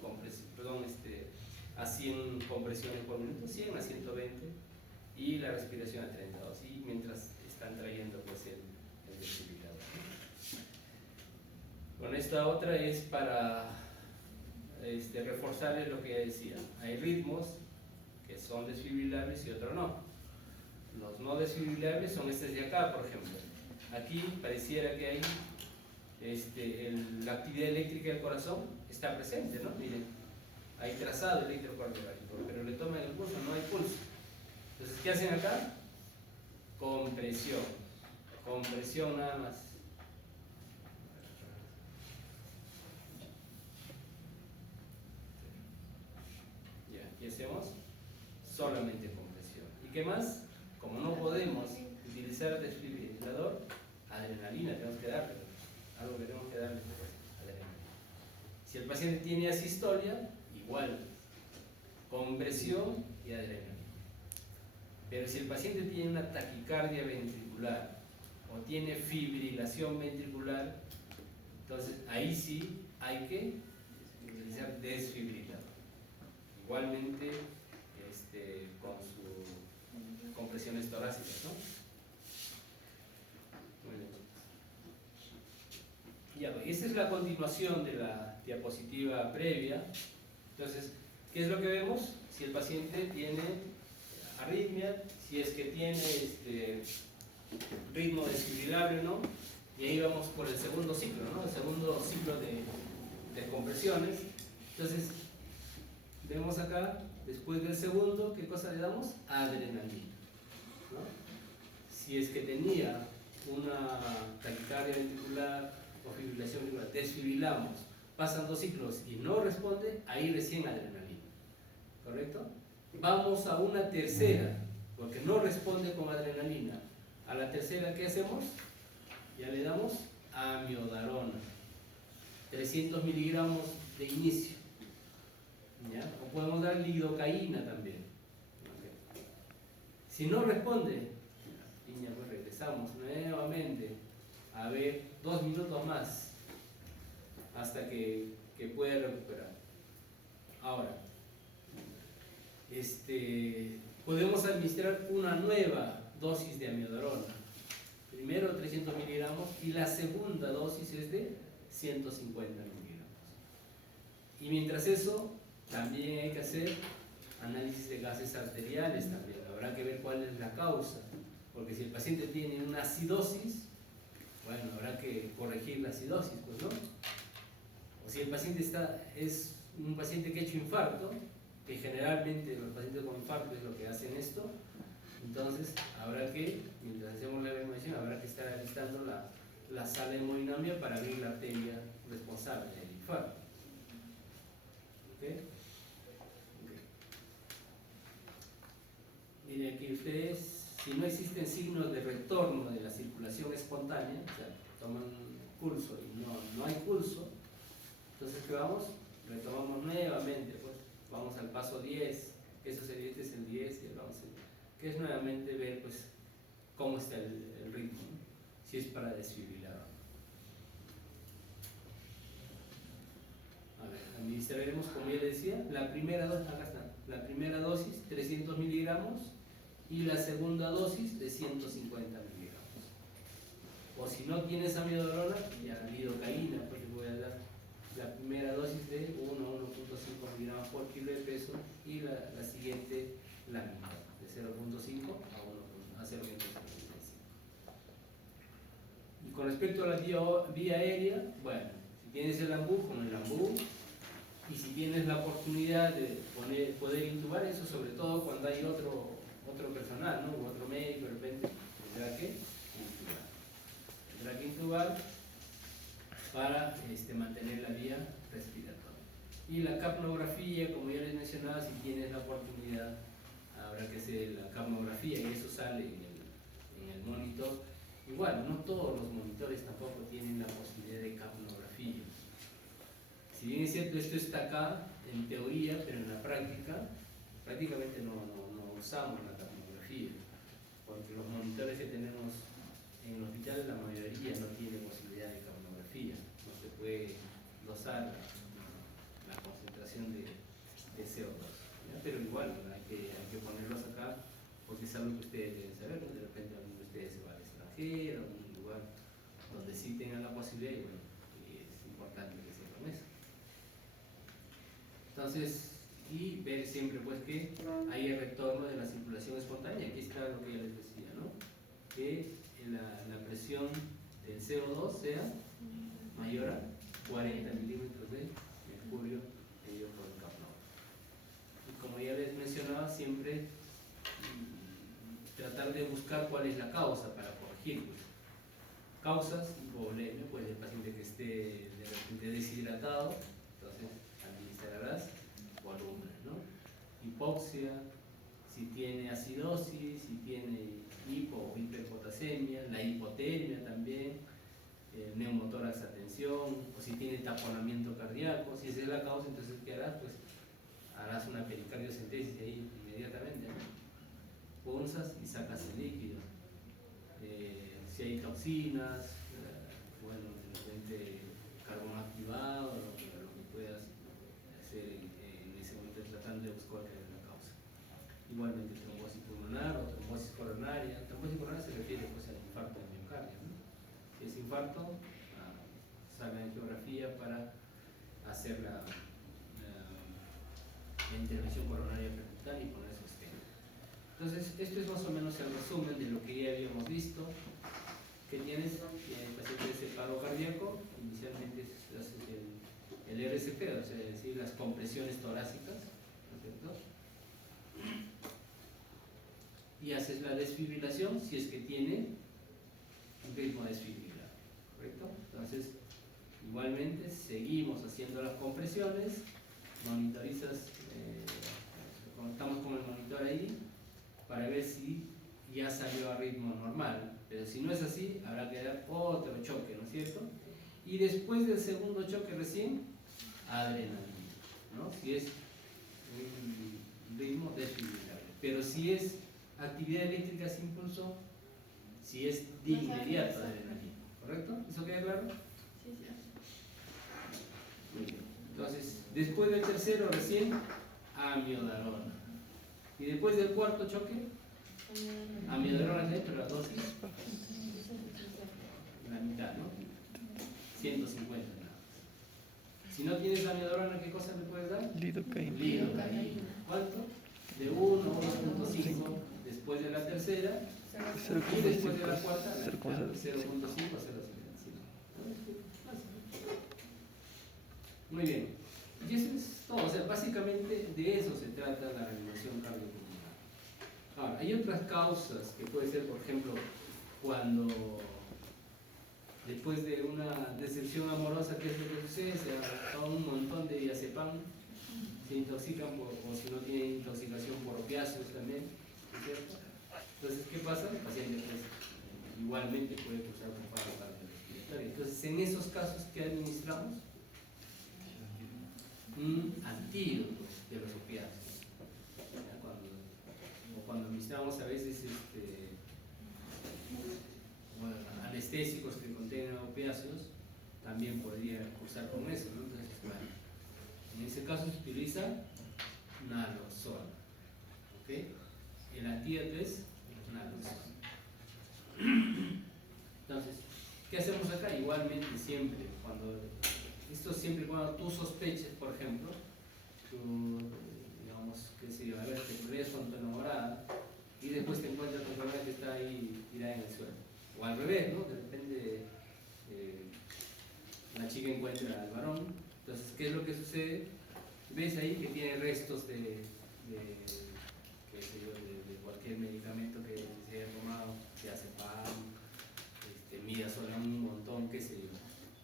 a 100 compresiones por minuto, 100 a 120, y la respiración a 32, y mientras están trayendo pues el desfibrilador. Con esta otra es para reforzarles lo que ya decía. Hay ritmos que son desfibrilables y otros no. Los no desfibrilables son estos de acá, por ejemplo. Aquí pareciera que hay la actividad eléctrica del corazón está presente, ¿no? Miren, hay trazado electrocardiográfico, pero le toman el pulso, no hay pulso. Entonces, ¿qué hacen acá? Compresión nada más. Ya, ¿qué hacemos? Solamente compresión. ¿Y qué más? Como no podemos utilizar desfibrilador, adrenalina tenemos que darle, algo que tenemos que darle, adrenalina. Si el paciente tiene asistolia, igual, compresión y adrenalina. Pero si el paciente tiene una taquicardia ventricular o tiene fibrilación ventricular, entonces ahí sí hay que utilizar desfibrilador. Igualmente con sus compresiones torácicas, ¿no? Ya, esta es la continuación de la diapositiva previa. Entonces, ¿qué es lo que vemos? Si el paciente tiene arritmia, si es que tiene ritmo desfibrilable o no, y ahí vamos por el segundo ciclo, ¿no? El segundo ciclo de compresiones. Entonces, vemos acá, después del segundo, ¿qué cosa le damos? Adrenalina, ¿no? Si es que tenía una taquicardia ventricular o fibrilación ventricular, desfibrilamos, pasan 2 ciclos y no responde, ahí recién adrenalina, ¿correcto? Vamos a una tercera, porque no responde con adrenalina. A la tercera, ¿qué hacemos? Ya le damos amiodarona, 300 miligramos de inicio, ¿ya? O podemos dar lidocaína también. Okay. Si no responde, pues regresamos nuevamente a ver 2 minutos más hasta que pueda recuperar. Ahora, podemos administrar una nueva dosis de amiodarona. Primero 300 miligramos y la segunda dosis es de 150 miligramos. Y mientras eso, también hay que hacer análisis de gases arteriales también. Habrá que ver cuál es la causa, porque si el paciente tiene una acidosis, bueno, habrá que corregir la acidosis, pues, ¿no? O si el paciente es un paciente que ha hecho infarto, que generalmente los pacientes con infarto es lo que hacen esto, entonces habrá que, mientras hacemos la evaluación, habrá que estar alistando la sala de hemodinamia para abrir la arteria responsable del infarto. ¿Okay? Miren aquí ustedes, si no existen signos de retorno de la circulación espontánea, o sea, toman pulso y no hay pulso, entonces ¿qué vamos? Retomamos nuevamente, pues, vamos al paso 10, que eso sería, este es el 10 y el 11, que es nuevamente ver, pues, cómo está el ritmo, ¿no? Si es para desfibrilar. A ver, administraremos, como ya decía, la primera dosis, acá está, la primera dosis 300 miligramos y la segunda dosis de 150 miligramos. O si no tienes amiodarona, ya lidocaína, porque voy a dar la primera dosis de 1 a 1.5 miligramos por kilo de peso y la siguiente la mitad, de 0.5 a 0.75. Y con respecto a la vía aérea, bueno, si tienes el AMBU, con el AMBU, y si tienes la oportunidad de poder intubar, eso sobre todo cuando hay otro personal, ¿no? O otro médico, de repente tendrá que intubar para mantener la vía respiratoria. Y la capnografía, como ya les mencionaba, si tienes la oportunidad, habrá que hacer la capnografía y eso sale en el monitor. Igual, no todos los monitores tampoco tienen la posibilidad de capnografía. Si bien es cierto, esto está acá en teoría, pero en la práctica, prácticamente no usamos la capnografía, porque los monitores que tenemos en el hospital, la mayoría no tiene posibilidad de capnografía, no se puede dosar la concentración de CO2, ¿ya? Pero igual, hay que ponerlos acá, porque es algo que ustedes deben saber, ¿no? De repente alguno de ustedes se va al extranjero, a algún lugar donde sí tengan la posibilidad, y bueno, es importante que sepan eso. Entonces, y ver siempre pues que hay el retorno de la circulación espontánea. Aquí está lo que ya les decía, ¿no? Que la presión del CO2 sea mayor a 40 milímetros de mercurio medido por el Kaplan. Y como ya les mencionaba, siempre tratar de buscar cuál es la causa para corregir. Causas, hipovolemia, pues el paciente que esté de repente deshidratado, entonces administrarás volumen, ¿no? Hipoxia, si tiene acidosis, si tiene hipo o hiperpotasemia, la hipotermia también, neumotórax a tensión, o si tiene taponamiento cardíaco. Si esa es la causa, entonces ¿qué harás? Pues harás una pericardiocentesis ahí inmediatamente, ¿no? Punzas y sacas el líquido. Si hay toxinas, bueno, de repente carbón activado, lo que puedas hacer en ese momento tratando de buscar cuál es la causa. Igualmente trombosis pulmonar o trombosis coronaria. Trombosis coronaria se refiere pues al infarto de miocardio, ¿no? Si es infarto, sale en geografía para hacer la intervención coronaria percutánea y poner sostén. Entonces, esto es más o menos el resumen de lo que ya habíamos visto. Que tienes el paciente de ese paro cardíaco, inicialmente haces el RCP, o sea, es decir, las compresiones torácicas, ¿no es cierto? Y haces la desfibrilación si es que tiene un ritmo desfibrilar, ¿correcto? Entonces, igualmente seguimos haciendo las compresiones, monitorizas, conectamos con el monitor ahí para ver si ya salió a ritmo normal. Pero si no es así, habrá que dar otro choque, ¿no es cierto? Y después del segundo choque recién, adrenalina, ¿no? Si es un ritmo desfibrillable. Pero si es actividad eléctrica sin pulso, si es de inmediato adrenalina, ¿correcto? ¿Eso queda claro? Sí, sí. Muy bien. Entonces, después del tercero recién, amiodarona. Y después del cuarto choque, amiodarona dentro de la dosis, la mitad, ¿no? 150 nada. Si no tienes amiodarona, ¿qué cosa le puedes dar? Lidocaína. Lidocaína. ¿Cuánto? De 1 a 1.5 después de la tercera y después de la cuarta, 0.5 0.5. Muy bien. Y eso es todo. O sea, básicamente de eso se trata la reanimación cardiopulmonar. Ahora, hay otras causas que puede ser, por ejemplo, cuando después de una decepción amorosa, ¿qué es lo que sucede? Se ha un montón de diazepam, se intoxican o si no tienen intoxicación por opiáceos también, ¿no es cierto? Entonces, ¿qué pasa? El paciente pues, igualmente puede cursar con paro cardiorrespiratorio. Entonces, en esos casos, ¿qué administramos? Un antídoto de los opiáceos. Cuando administramos a veces anestésicos que contienen opiáceos, también podría cursar con eso, ¿no? Entonces, bueno, en ese caso se utiliza naloxona, ¿ok? El antídoto es naloxona. Entonces, ¿qué hacemos acá? Igualmente siempre, cuando tú sospeches, por ejemplo, tú, digamos, qué sé yo, a ver, te peleas con tu enamorada y después te encuentras con tu enamorada que está ahí tirada en el suelo. O al revés, ¿no? De repente la chica encuentra al varón. Entonces, ¿qué es lo que sucede? Ves ahí que tiene restos de cualquier medicamento que se haya tomado, diazepam, midazolam, un montón, qué sé yo.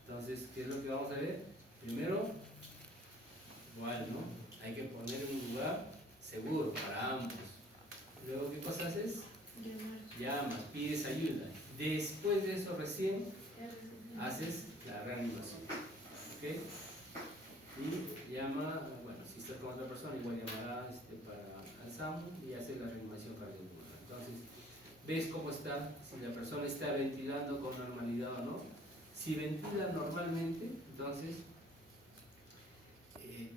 Entonces, ¿qué es lo que vamos a ver? Primero, igual, ¿no? Hay que poner un lugar seguro para ambos. Luego, ¿qué cosa haces? Llamas, pides ayuda. Después de eso recién haces la reanimación. ¿Ok? Y llama, bueno, si estás con otra persona, igual llamará para al SAMU y hace la reanimación cardiopulmonar. Entonces, ves cómo está, si la persona está ventilando con normalidad o no. Si ventila normalmente, entonces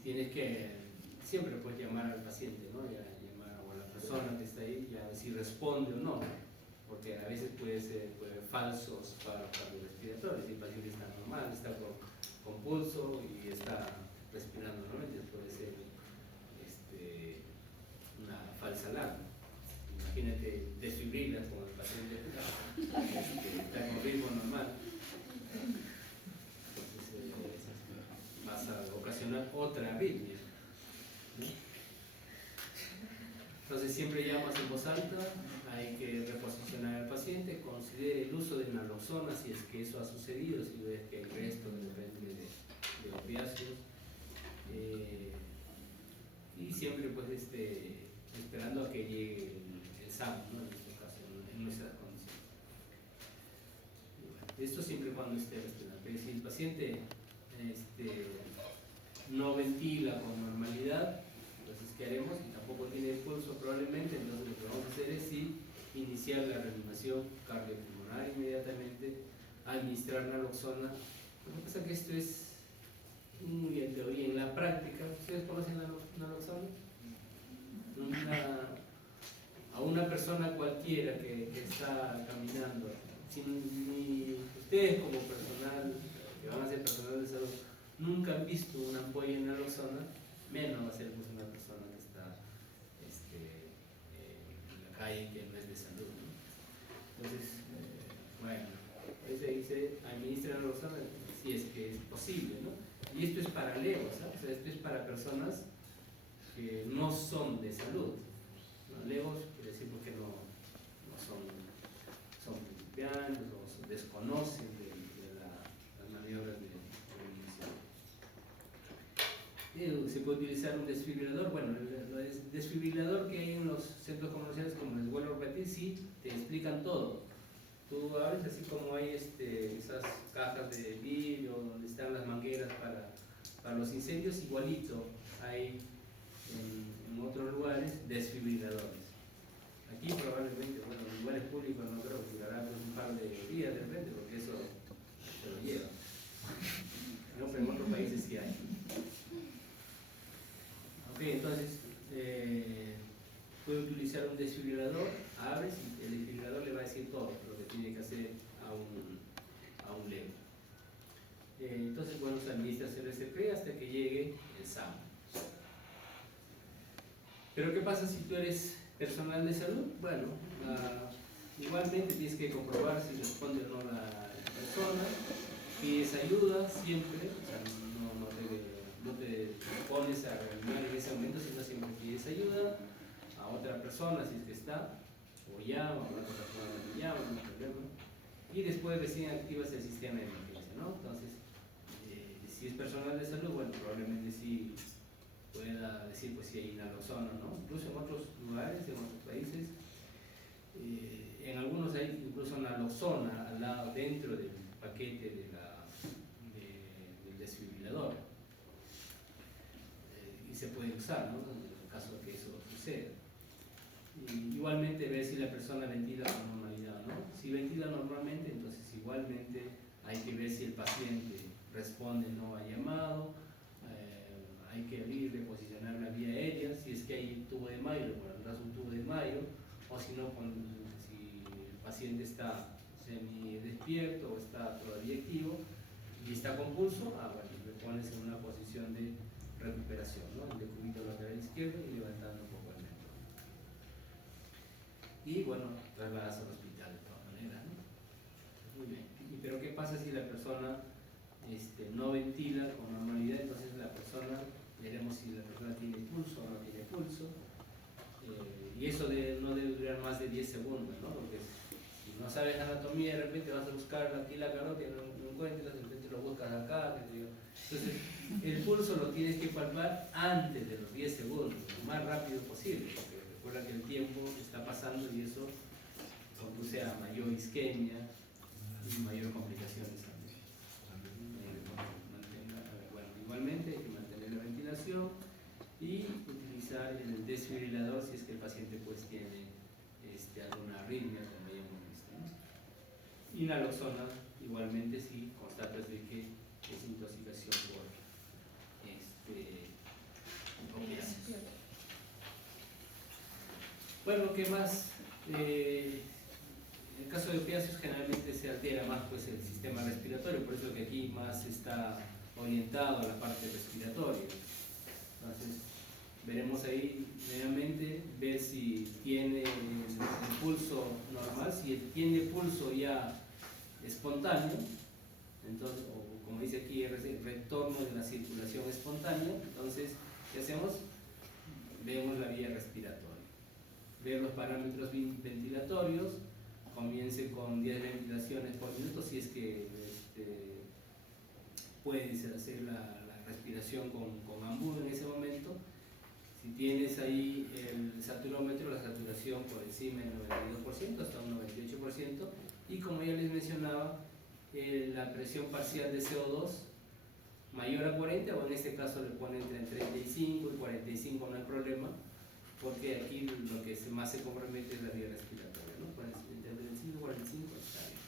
tienes que siempre puedes llamar al paciente, ¿no? Llamar a la persona que está ahí, ya si responde o no, porque a veces puede haber falsos paros cardiorrespiratorios. Si el paciente está normal, está con pulso y está respirando normalmente, puede ser una falsa alarma. Imagínate desfibrilas con el paciente está con ritmo normal. Entonces siempre llamas en voz alta, hay que reposicionar al paciente, considere el uso de naloxona si es que eso ha sucedido, si ves que el resto depende de opiáceos. Y siempre pues esperando a que llegue el SAM, ¿no? En este caso, en nuestras condiciones. Esto siempre cuando esté respirando. Pero si el paciente no ventila con normalidad, entonces ¿qué haremos? Y tampoco tiene pulso probablemente, entonces lo que vamos a hacer es sí, iniciar la reanimación cardiopulmonar inmediatamente, administrar naloxona. Lo que pasa es que esto es muy en teoría, en la práctica. ¿Ustedes conocen la naloxona? A una persona cualquiera que está caminando, ni ustedes como personal, que van a ser personal de salud, nunca han visto una ampolla en naloxona, menos va a ser pues, una persona que está en la calle que no es de salud, ¿no? Entonces, bueno, ahí se administra naloxona si es que es posible, ¿no? Y esto es para legos, ¿sabes? O sea, esto es para personas que no son de salud, ¿no? Legos quiere decir porque no son principiantes o desconocen de las maniobras de reanimación. Se puede utilizar un desfibrilador. Bueno, el desfibrilador que hay en los centros comerciales, como les vuelvo a repetir, sí te explican todo. Tú abres así como hay esas cajas de vidrio donde están las mangueras para los incendios, igualito hay en otros lugares desfibriladores. Aquí probablemente, bueno, en lugares públicos no creo que durará pues, un par de días de repente, porque eso se lo lleva. No, pero en otros países sí hay. Ok, entonces puede utilizar un desfibrilador, abres y el desfibrilador le va a decir todo lo que tiene que hacer a un lego. Entonces, bueno, se administra CRSP hasta que llegue el SAM. Pero ¿qué pasa si tú eres personal de salud? Bueno, igualmente tienes que comprobar si responde o no la persona, pides ayuda siempre, o sea, no te pones a reanimar en ese momento, sino siempre pides ayuda a otra persona si es que está, o llama, o otra persona te llama, no hay problema, y después recién activas el sistema de emergencia, ¿no? Entonces, si es personal de salud, bueno, probablemente sí pueda decir pues si hay naloxona, ¿no? Incluso en otros lugares, en otros países, en algunos hay incluso naloxona al lado, dentro del paquete del desfibrilador, y se puede usar, ¿no? En el caso de que eso suceda. Igualmente ver si la persona ventila con normalidad, ¿no? Si ventila normalmente, entonces igualmente hay que ver si el paciente responde no a llamado. Hay que abrir, reposicionar la vía aérea, si es que hay tubo de Mayo, por atrás un tubo de Mayo, o si no, si el paciente está semi-despierto o está todavía activo y está con pulso, bueno, le pones en una posición de recuperación, ¿no? El decúbito lateral izquierdo y levantando un poco el mentón. Y bueno, trasladas al hospital de todas maneras, ¿no? Muy bien. Pero ¿qué pasa si la persona no ventila con normalidad? Entonces la persona, veremos si la persona tiene pulso o no tiene pulso, y eso no debe durar más de 10 segundos, ¿no? Porque si no sabes anatomía, de repente vas a buscar aquí la carótida, no encuentras, de repente lo buscas acá, entonces el pulso lo tienes que palpar antes de los 10 segundos, lo más rápido posible, porque recuerda que el tiempo está pasando y eso conduce a mayor isquemia y mayor complicaciones también. Bueno, igualmente hay que mantener la ventilación y utilizar el desfibrilador si es que el paciente pues tiene alguna arritmia, como ya hemos visto, ¿no? Y naloxona igualmente si constatas de que es intoxicación por opiáceos. Bueno, ¿qué más? En el caso de opiáceos generalmente se altera más pues, el sistema respiratorio, por eso que aquí más está orientado a la parte respiratoria. Entonces, veremos ahí nuevamente, ver si tiene el pulso normal, si tiene pulso ya espontáneo, entonces, o como dice aquí, el retorno de la circulación espontánea, entonces, ¿qué hacemos? Vemos la vía respiratoria. ver los parámetros ventilatorios, comience con 10 ventilaciones por minuto si es que puedes hacer la respiración con embudo en ese momento. Si tienes ahí el saturómetro, la saturación por encima del 92% hasta un 98%, y como ya les mencionaba, la presión parcial de CO2 mayor a 40, o en este caso le ponen entre 35 y 45, no hay problema, porque aquí lo que más se compromete es la vía respiratoria, ¿no? Entre 35 y 45 está bien.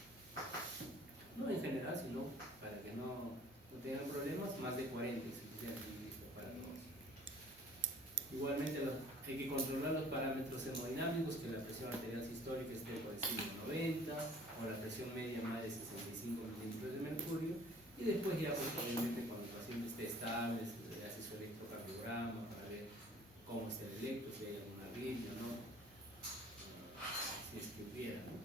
No en general, sino para que no tengan problemas, más de 40 es suficiente para todos. Igualmente hay que controlar los parámetros hemodinámicos, que la presión arterial sistólica esté por encima de 90, o la presión media más de 65 milímetros de mercurio, y después ya pues, obviamente cuando el paciente esté estable, se le hace su electrocardiograma para ver cómo está el electro, si hay alguna arritmia o no, si es que hubiera, ¿no?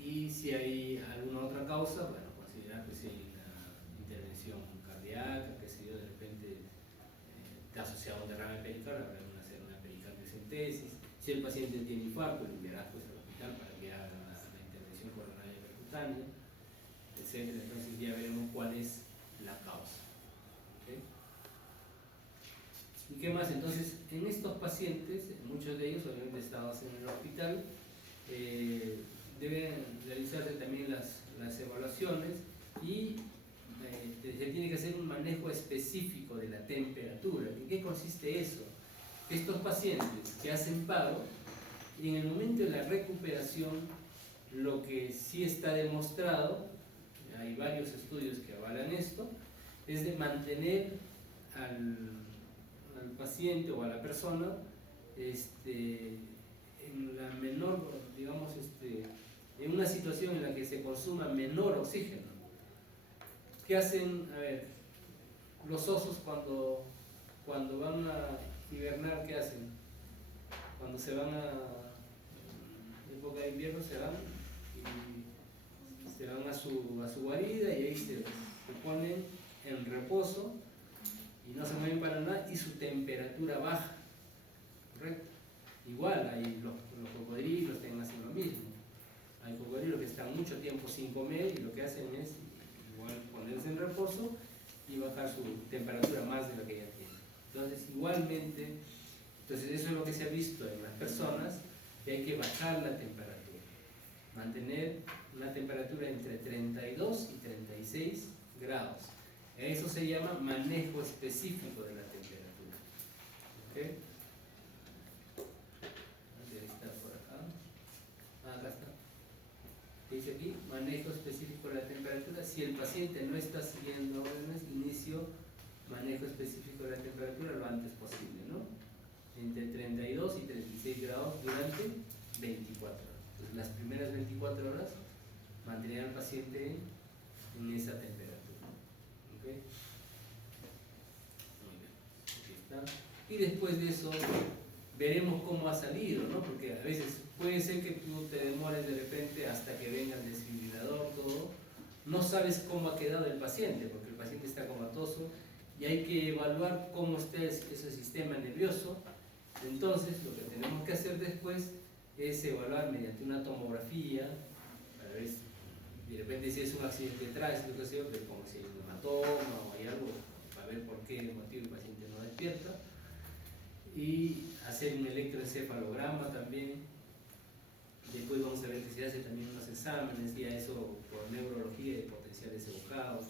Y si hay alguna otra causa, bueno, considerar que si hay una intervención cardíaca, que si yo de repente está asociado a un derrame pericardio, habrá que hacer una pericardiocentesis. Si el paciente tiene infarto, lo enviarás pues, al hospital para que haga la intervención coronaria percutánea, etc. Entonces ya veremos cuál es la causa. ¿Okay? ¿Y qué más? Entonces, en estos pacientes, muchos de ellos obviamente estados en el hospital, deben realizarse también las evaluaciones y se tiene que hacer un manejo específico de la temperatura. ¿En qué consiste eso? Estos pacientes que hacen paro, y en el momento de la recuperación, lo que sí está demostrado, hay varios estudios que avalan esto, es de mantener al paciente o a la persona en la menor, digamos, en una situación en la que se consuma menor oxígeno. ¿Qué hacen? A ver, los osos cuando van a hibernar, ¿qué hacen? Cuando se van en época de invierno se van a su guarida y ahí se ponen en reposo y no se mueven para nada y su temperatura baja, ¿correcto? Igual hay los cocodrilos tienen así lo mismo. Hay cocodrilos que están mucho tiempo sin comer y lo que hacen es igual ponerse en reposo y bajar su temperatura más de lo que ya tiene. Entonces igualmente, eso es lo que se ha visto en las personas, que hay que bajar la temperatura, mantener una temperatura entre 32 y 36 grados. Eso se llama manejo específico de la temperatura. ¿Okay? Está por acá. Acá está. Dice aquí, manejo específico de la temperatura. Si el paciente no está siguiendo órdenes, inicio manejo específico de la temperatura lo antes posible, ¿no? Entre 32 y 36 grados durante 24 horas. Entonces, las primeras 24 horas mantener al paciente en esa temperatura. ¿Okay? Muy bien. Aquí está. Y después de eso veremos cómo ha salido, ¿no? Porque a veces puede ser que tú te demores de repente hasta que venga el desfibrilador, todo. No sabes cómo ha quedado el paciente, porque el paciente está comatoso y hay que evaluar cómo está ese sistema nervioso. Entonces, lo que tenemos que hacer después es evaluar mediante una tomografía, para ver de repente si es un accidente de tránsito, pero como si hay un hematoma o hay algo, para ver por qué motivo el paciente no despierta. Y hacer un electroencefalograma también. Después vamos a ver que se hace también unos exámenes, ya eso por neurología y potenciales evocados.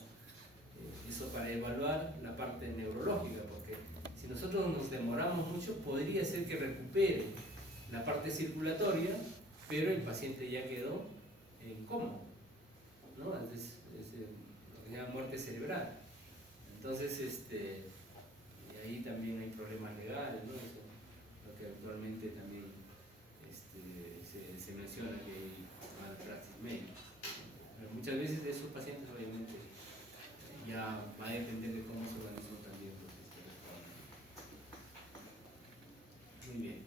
Eso para evaluar la parte neurológica, porque si nosotros nos demoramos mucho, podría ser que recupere la parte circulatoria, pero el paciente ya quedó en coma, ¿no? Es lo que se llama muerte cerebral. Entonces, y ahí también hay problemas legales, ¿no? Eso, lo que actualmente también se menciona que hay malpraxis médica. Pero muchas veces de esos pacientes, obviamente, ya va a depender de cómo se organizó también los sistemas. Muy bien.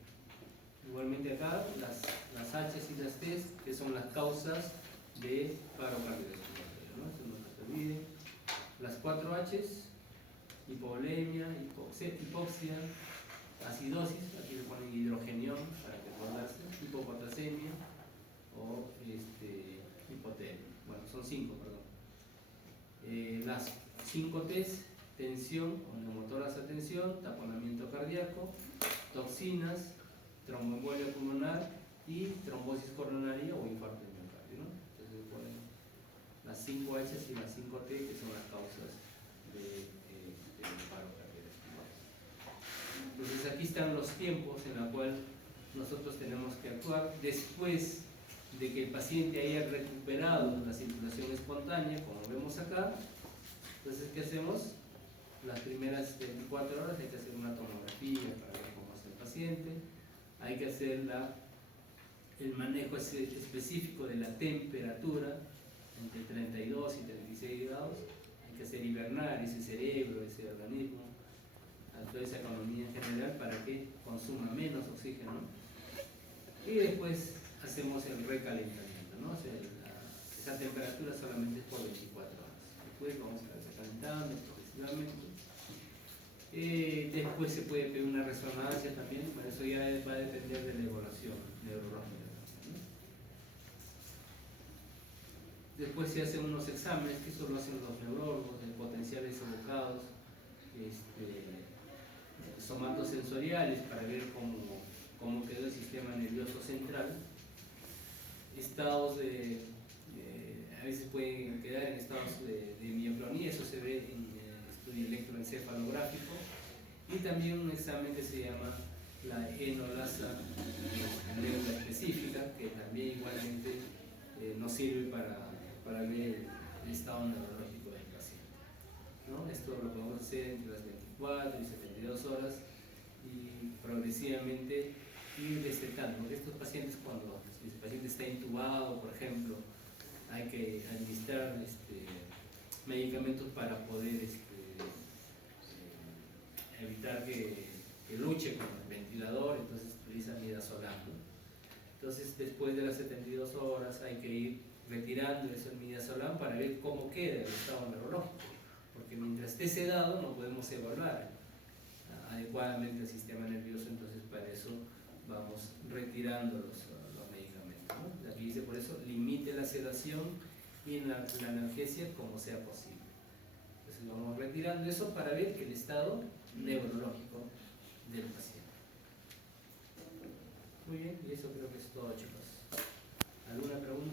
Igualmente acá, las H y las T, que son las causas de paro cardiorrespiratorio, ¿no? Eso no se olvide. Las 4 H, hipovolemia, hipoxia, acidosis, aquí le ponen hidrogenión para que acordarse, hipopotasemia o hipotermia. Bueno, son 5, perdón. Las 5 T's: tensión o neumotórax a tensión, taponamiento cardíaco, toxinas, tromboembolia pulmonar y trombosis coronaria o infarto de miocardio, ¿no? Entonces ponen las 5 H y las 5 T, que son las causas de paro cardíaco. Entonces aquí están los tiempos en los cuales nosotros tenemos que actuar después de que el paciente haya recuperado la circulación espontánea, como vemos acá. Entonces, ¿qué hacemos? Las primeras 24 horas hay que hacer una tomografía para ver cómo está el paciente, hay que hacer el manejo específico de la temperatura entre 32 y 36 grados, hay que hacer hibernar ese cerebro, ese organismo, a toda esa economía en general para que consuma menos oxígeno, y después hacemos el recalentamiento, ¿no? O sea, esa temperatura solamente es por 24 horas, después vamos a ir recalentando progresivamente. Después se puede pedir una resonancia también, bueno, eso ya va a depender de la evaluación neurológica, ¿no? Después se hacen unos exámenes, que eso lo hacen los neurólogos, de potenciales evocados, somatosensoriales, para ver cómo quedó el sistema nervioso central. Estados a veces pueden quedar en estados de mioclonía, eso se ve en estudio electroencefalográfico, y también un examen que se llama la enolasa neuroespecífica, que también igualmente nos sirve para ver el estado neurológico del paciente, ¿no? Esto lo podemos hacer entre las 24 y 72 horas y progresivamente ir destetando, porque estos pacientes, cuando el paciente está intubado, por ejemplo, hay que administrar medicamentos para poder evitar que luche con el ventilador, entonces utiliza midazolam, ¿no? Entonces, después de las 72 horas hay que ir retirando ese midazolam para ver cómo queda el estado neurológico, porque mientras esté sedado no podemos evaluar adecuadamente el sistema nervioso, entonces para eso vamos retirando los medicamentos, ¿no? Aquí dice, por eso, limite la sedación y la analgesia como sea posible. Entonces vamos retirando eso para ver el estado neurológico del paciente. Muy bien, y eso creo que es todo, chicos. ¿Alguna pregunta?